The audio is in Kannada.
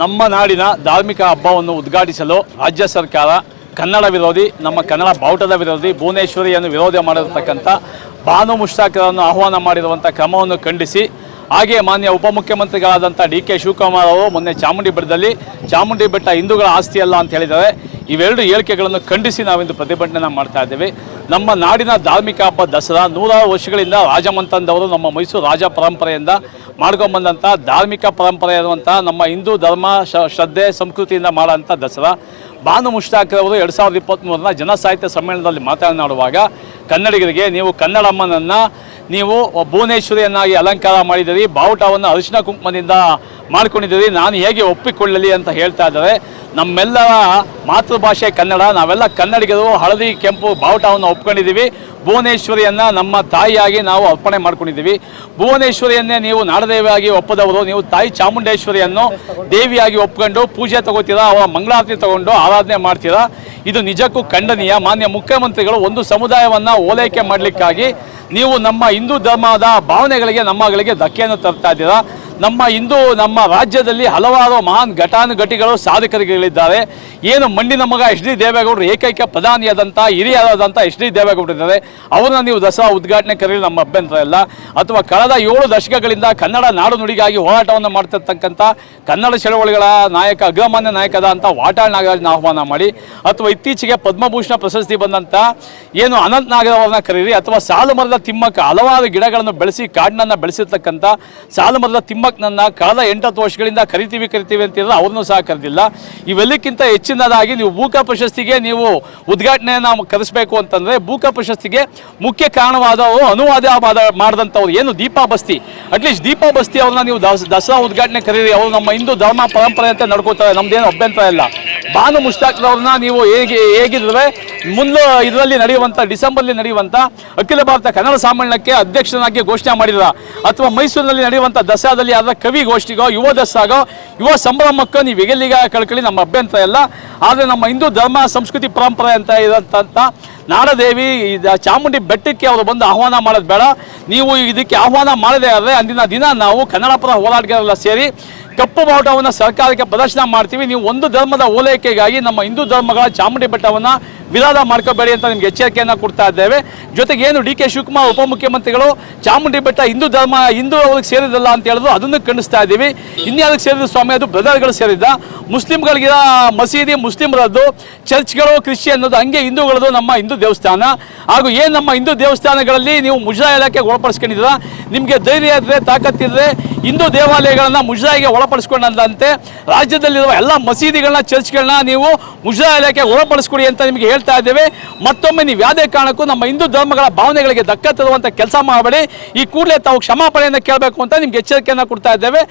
ನಮ್ಮ ನಾಡಿನ ಧಾರ್ಮಿಕ ಹಬ್ಬವನ್ನು ಉದ್ಘಾಟಿಸಲು ರಾಜ್ಯ ಸರ್ಕಾರ ಕನ್ನಡ ವಿರೋಧಿ, ನಮ್ಮ ಕನ್ನಡ ಬಾವುಟದ ವಿರೋಧಿ, ಭುವನೇಶ್ವರಿಯನ್ನು ವಿರೋಧ ಮಾಡಿರತಕ್ಕಂಥ ಬಾನು ಮುಷ್ತಾಕರನ್ನು ಆಹ್ವಾನ ಮಾಡಿರುವಂಥ ಕ್ರಮವನ್ನು ಖಂಡಿಸಿ, ಹಾಗೆ ಮಾನ್ಯ ಉಪಮುಖ್ಯಮಂತ್ರಿಗಳಾದಂಥ ಡಿ.ಕೆ. ಶಿವಕುಮಾರ್ ಅವರು ಮೊನ್ನೆ ಚಾಮುಂಡಿ ಬೆಟ್ಟ ಹಿಂದೂಗಳ ಆಸ್ತಿ ಅಲ್ಲ ಅಂತ ಹೇಳಿದ್ದಾರೆ. ಇವೆರಡು ಹೇಳಿಕೆಗಳನ್ನು ಖಂಡಿಸಿ ನಾವಿಂದು ಪ್ರತಿಭಟನೆ ಮಾಡ್ತಾ ಇದ್ದೇವೆ. ನಮ್ಮ ನಾಡಿನ ಧಾರ್ಮಿಕ ಹಬ್ಬ ದಸರಾ 100 ವರ್ಷಗಳಿಂದ ರಾಜಮಂತಂದವರು ನಮ್ಮ ಮೈಸೂರು ರಾಜ ಪರಂಪರೆಯಿಂದ ಮಾಡ್ಕೊಂಡ್ಬಂದಂಥ ಧಾರ್ಮಿಕ ಪರಂಪರೆ ಇರುವಂಥ ನಮ್ಮ ಹಿಂದೂ ಧರ್ಮ ಶ್ರದ್ಧೆ ಸಂಸ್ಕೃತಿಯಿಂದ ಮಾಡೋಂಥ ದಸರಾ. ಬಾನು ಮುಷ್ತಾಕರವರು 2023ರ ಜನ ಸಾಹಿತ್ಯ ಸಮ್ಮೇಳನದಲ್ಲಿ ಮಾತನಾಡುವಾಗ ಕನ್ನಡಿಗರಿಗೆ ನೀವು ಕನ್ನಡಮ್ಮನನ್ನು ನೀವು ಭುವನೇಶ್ವರಿಯನ್ನಾಗಿ ಅಲಂಕಾರ ಮಾಡಿದ್ದೀರಿ, ಬಾವುಟವನ್ನು ಅರಿಶಿನ ಕುಂಕುಮದಿಂದ ಮಾಡ್ಕೊಂಡಿದ್ದೀರಿ, ನಾನು ಹೇಗೆ ಒಪ್ಪಿಕೊಳ್ಳಲಿ ಅಂತ ಹೇಳ್ತಾ ಇದ್ದಾರೆ. ನಮ್ಮೆಲ್ಲರ ಮಾತೃಭಾಷೆ ಕನ್ನಡ, ನಾವೆಲ್ಲ ಕನ್ನಡಿಗರು ಹಳದಿ ಕೆಂಪು ಬಾವುಟವನ್ನು ಒಪ್ಕೊಂಡಿದ್ದೀವಿ. ಭುವನೇಶ್ವರಿಯನ್ನು ನಮ್ಮ ತಾಯಿಯಾಗಿ ನಾವು ಅರ್ಪಣೆ ಮಾಡ್ಕೊಂಡಿದ್ದೀವಿ. ಭುವನೇಶ್ವರಿಯನ್ನೇ ನೀವು ನಾಡದೇವಿಯಾಗಿ ಒಪ್ಪದವರು, ನೀವು ತಾಯಿ ಚಾಮುಂಡೇಶ್ವರಿಯನ್ನು ದೇವಿಯಾಗಿ ಒಪ್ಕೊಂಡು ಪೂಜೆ ತಗೋತೀರಾ, ಅವರ ಮಂಗಳಾರತಿ ತಗೊಂಡು ಆರಾಧನೆ ಮಾಡ್ತೀರಾ. ಇದು ನಿಜಕ್ಕೂ ಖಂಡನೀಯ. ಮಾನ್ಯ ಮುಖ್ಯಮಂತ್ರಿಗಳು ಒಂದು ಸಮುದಾಯವನ್ನು ಓಲೈಕೆ ಮಾಡಲಿಕ್ಕಾಗಿ ನೀವು ನಮ್ಮ ಹಿಂದೂ ಧರ್ಮದ ಭಾವನೆಗಳಿಗೆ ನಮ್ಮಗಳಿಗೆ ಧಕ್ಕೆಯನ್ನು ತರ್ತಾ ಇದ್ದೀರಾ. ನಮ್ಮ ರಾಜ್ಯದಲ್ಲಿ ಹಲವಾರು ಮಹಾನ್ ಘಟಾನುಘಟಿಗಳು ಸಾಧಕರುಗಳಿದ್ದಾರೆ. ಏನು ಮಣ್ಣಿನ ಮಗ ಎಚ್ ಡಿ ದೇವೇಗೌಡರು ಏಕೈಕ ಪ್ರಧಾನಿಯಾದಂಥ ಹಿರಿಯರಾದಂಥ ಎಚ್ ಡಿ ದೇವೇಗೌಡರಿದ್ದಾರೆ. ಅವ್ರನ್ನ ನೀವು ದಸರಾ ಉದ್ಘಾಟನೆ ಕರೆಯಲು ನಮ್ಮ ಅಭ್ಯಂತರ ಇಲ್ಲ. ಅಥವಾ ಕಳೆದ 7 ದಶಕಗಳಿಂದ ಕನ್ನಡ ನಾಡು ನುಡಿಗಾಗಿ ಹೋರಾಟವನ್ನು ಮಾಡ್ತಿರ್ತಕ್ಕಂಥ ಕನ್ನಡ ಚಳವಳಿಗಳ ನಾಯಕ, ಅಗ್ರಮಾನ್ಯ ನಾಯಕದ ಅಂತ ವಾಟಾಳ್ ನಾಗರಾಜನ ಆಹ್ವಾನ ಮಾಡಿ, ಅಥವಾ ಇತ್ತೀಚೆಗೆ ಪದ್ಮಭೂಷಣ ಪ್ರಶಸ್ತಿ ಬಂದಂಥ ಏನು ಅನಂತ್ ನಾಗರ್ ಅವರನ್ನ ಕರೀರಿ, ಅಥವಾ ಸಾಲುಮರದ ತಿಮ್ಮಕ್ಕ ಹಲವಾರು ಗಿಡಗಳನ್ನು ಬೆಳೆಸಿ ಕಾಡನ್ನು ಬೆಳೆಸಿರ್ತಕ್ಕಂಥ ಸಾಲುಮರದ ತಿಮ್ಮಕ್ಕನನ್ನು ಕಳೆದ 8 ವರ್ಷಗಳಿಂದ ಕರಿತೀವಿ ಅಂತಿದ್ರೆ ಅವ್ರನ್ನೂ ಸಹ ಕರೆದಿಲ್ಲ. ಇವೆಲ್ಲಕ್ಕಿಂತ ಹೆಚ್ಚಿನದಾಗಿ ನೀವು ಬೂಕ ಪ್ರಶಸ್ತಿಗೆ ನೀವು ಉದ್ಘಾಟನೆಯನ್ನು ಕರೆಸಬೇಕು ಅಂತಂದರೆ, ಬೂಕ ಪ್ರಶಸ್ತಿಗೆ ಮುಖ್ಯ ಕಾರಣವಾದವರು ಅನುವಾದ ಮಾಡಿದಂಥವ್ರು ಏನು ದೀಪಾ ಬಸ್ತಿ, ಅಟ್ಲೀಸ್ಟ್ ದೀಪಾ ಬಸ್ತಿ ಅವ್ರನ್ನ ನೀವು ದಸರಾ ಉದ್ಘಾಟನೆ ಕರೀರಿ. ಅವರು ನಮ್ಮ ಹಿಂದೂ ಧರ್ಮ ಪರಂಪರೆ ಅಂತ ನಡ್ಕೋತಾರೆ, ನಮ್ದೇನು ಅಭ್ಯಂತರ ಇಲ್ಲ. ಬಾನು ಮುಷ್ತಾಕ್ರವ್ರನ್ನ ನೀವು ಹೇಗಿದ್ರೆ ಮುಂದೆ ಇದರಲ್ಲಿ ನಡೆಯುವಂಥ ಡಿಸೆಂಬರ್ಲಿ ನಡೆಯುವಂಥ ಅಖಿಲ ಭಾರತ ಕನ್ನಡ ಸಮ್ಮೇಳನಕ್ಕೆ ಅಧ್ಯಕ್ಷನಾಗಿ ಘೋಷಣೆ ಮಾಡಿದ್ರ, ಅಥವಾ ಮೈಸೂರಿನಲ್ಲಿ ನಡೆಯುವಂಥ ದಸರಾದಲ್ಲಿ ಯಾರ ಕವಿ ಗೋಷ್ಠಿಗೋ ಯುವ ದಸರಾಗೋ ಯುವ ಸಂಭ್ರಮಕ್ಕೋ ನೀವು ಎಲ್ಲಿಗ ಕಳ್ಕೊಳ್ಳಿ, ನಮ್ಮ ಅಭ್ಯಂತರ ಇಲ್ಲ. ಆದರೆ ನಮ್ಮ ಹಿಂದೂ ಧರ್ಮ ಸಂಸ್ಕೃತಿ ಪರಂಪರೆ ಅಂತ ಇರೋಂಥ ನಾಡದೇವಿ ಚಾಮುಂಡಿ ಬೆಟ್ಟಕ್ಕೆ ಅವರು ಬಂದು ಆಹ್ವಾನ ಮಾಡೋದು ಬೇಡ. ನೀವು ಇದಕ್ಕೆ ಆಹ್ವಾನ ಮಾಡದೇ ಆದರೆ ಅಂದಿನ ದಿನ ನಾವು ಕನ್ನಡ ಪರ ಹೋರಾಟಗಾರರೆಲ್ಲ ಸೇರಿ ಕಪ್ಪು ಬಾವುಟವನ್ನು ಸರ್ಕಾರಕ್ಕೆ ಪ್ರದರ್ಶನ ಮಾಡ್ತೀವಿ. ನೀವು ಒಂದು ಧರ್ಮದ ಓಲೈಕೆಗಾಗಿ ನಮ್ಮ ಹಿಂದೂ ಧರ್ಮಗಳ ಚಾಮುಂಡಿ ಬೆಟ್ಟವನ್ನು ವಿರೋಧ ಮಾಡ್ಕೋಬೇಡಿ ಅಂತ ನಿಮ್ಗೆ ಎಚ್ಚರಿಕೆಯನ್ನು ಕೊಡ್ತಾ ಇದ್ದೇವೆ. ಜೊತೆಗೆ ಏನು ಡಿ.ಕೆ. ಶಿವಕುಮಾರ್ ಉಪಮುಖ್ಯಮಂತ್ರಿಗಳು ಚಾಮುಂಡಿ ಬೆಟ್ಟ ಹಿಂದೂ ಅವ್ರಿಗೆ ಸೇರಿದಲ್ಲ ಅಂತ ಹೇಳಿದ್ರು, ಅದನ್ನು ಖಂಡಿಸ್ತಾ ಇದ್ದೀವಿ. ಇನ್ಯಾವುದಕ್ಕೆ ಸೇರಿದ ಸ್ವಾಮಿ, ಅದು ಬ್ರದರ್ಗಳು ಸೇರಿದ್ದ. ಮುಸ್ಲಿಮ್ಗಳಿಗಿರೋ ಮಸೀದಿ ಮುಸ್ಲಿಮರದ್ದು, ಚರ್ಚ್ಗಳು ಕ್ರಿಶ್ಚಿಯನ್ನದು, ಹಂಗೆ ಹಿಂದೂಗಳದು ನಮ್ಮ ಹಿಂದೂ ದೇವಸ್ಥಾನ. ಹಾಗೂ ಏನು ನಮ್ಮ ಹಿಂದೂ ದೇವಸ್ಥಾನಗಳಲ್ಲಿ ನೀವು ಮುಜರಾಯಿ ಇಲಾಖೆಗೆ ಒಳಪಡಿಸ್ಕೊಂಡಿದ್ದೀರಾ, ನಿಮಗೆ ಧೈರ್ಯ ಇದ್ದರೆ ತಾಕತ್ತಿದ್ರೆ ಹಿಂದೂ ದೇವಾಲಯಗಳನ್ನು ಮುಜರಾಯಿಗೆ ಒಳಪಡಿಸ್ಕೊಂಡಂತೆ ರಾಜ್ಯದಲ್ಲಿರುವ ಎಲ್ಲ ಮಸೀದಿಗಳನ್ನ ಚರ್ಚ್ಗಳನ್ನ ನೀವು ಮುಜರಾಯಿ ಇಲಾಖೆಗೆ ಒಳಪಡಿಸ್ಕೊಡಿ ಅಂತ ನಿಮಗೆ ಹೇಳ್ತಾ ಇದ್ದೇವೆ. ಮತ್ತೊಮ್ಮೆ ನೀವು ಯಾವುದೇ ಕಾರಣಕ್ಕೂ ನಮ್ಮ ಹಿಂದೂ ಧರ್ಮಗಳ ಭಾವನೆಗಳಿಗೆ ಧಕ್ಕೆ ತರುವಂಥ ಕೆಲಸ ಮಾಡಬೇಡಿ. ಈ ಕೂಡಲೇ ತಾವು ಕ್ಷಮಾಪಣೆಯನ್ನು ಕೇಳಬೇಕು ಅಂತ ನಿಮ್ಗೆ ಎಚ್ಚರಿಕೆಯನ್ನು ಕೊಡ್ತಾ ಇದ್ದೇವೆ.